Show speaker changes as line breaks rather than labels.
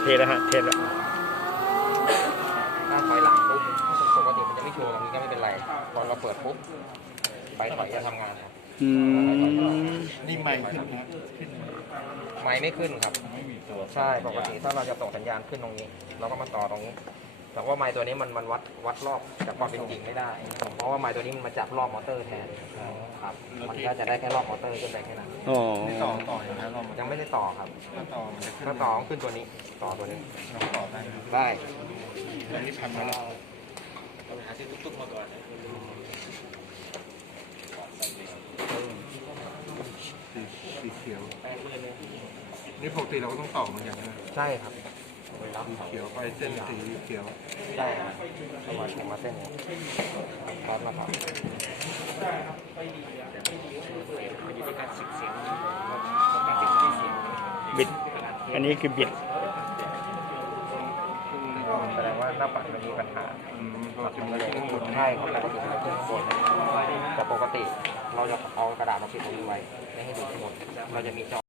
เทแล้วฮะเทแล้ว
ถ้าถอยหลังปุ๊บปกติมันจะไม่โชว์ตรงนี้ก็ไม่เป็นไรพอเราเปิดปุ๊บไฟถอยจะทำงานครับ
นี่ไมค์ขึ้นนะขึ้น
ไมค์ไม่ขึ้นครับ
ไม่มีตัว
ใช่ปกติถ้าเราจะส่งสัญญาณขึ้นตรงนี้ เราก็มาต่อตรงนี้ แต่ว่าไมค์ตัวนี้มันวัดรอบจากความเป็นจริงไม่ได้ เพราะว่าไมค์ตัวนี้มันมาจับรอบมอเตอร์แทนครับมันก็จะได้แค่รอบมอเตอร์ขึ้นไปแค่นั้น
อ๋อ
ต่ออย่างนั้นเรา
ยังไม่ได้ต่อครับ
ถ้าต่อมันจะขึ้น
ถ้าต่อขึ้นตัวนี้ ต่อตัวนี้
เราต่อได้นะ
ได้
อันนี้พันมาแล้ว
หาซื้อตุ๊กๆมาก่อน
สีเขียวนี่ปกติเราก็ต้องต่อมันอย่างนี้
ใช่ครับ
สีเขียวไปเส้นสีเขียว
ใช่ครับเอามาแข่งมาเส้นนี้ครับนะครับ
บิด อันนี้คือบิด
แสดงว่าหน้าปัดมันมีปัญหา
เราจะมี
มันเลย
ข้างบน
ใช่ครับปกติมันจะขึ้นข้างบนแต่ปกติเราจะเอากระดาษมาปิดตรงนี้ไว้ไม่ให้ดูข้างบนเราจะมีจอ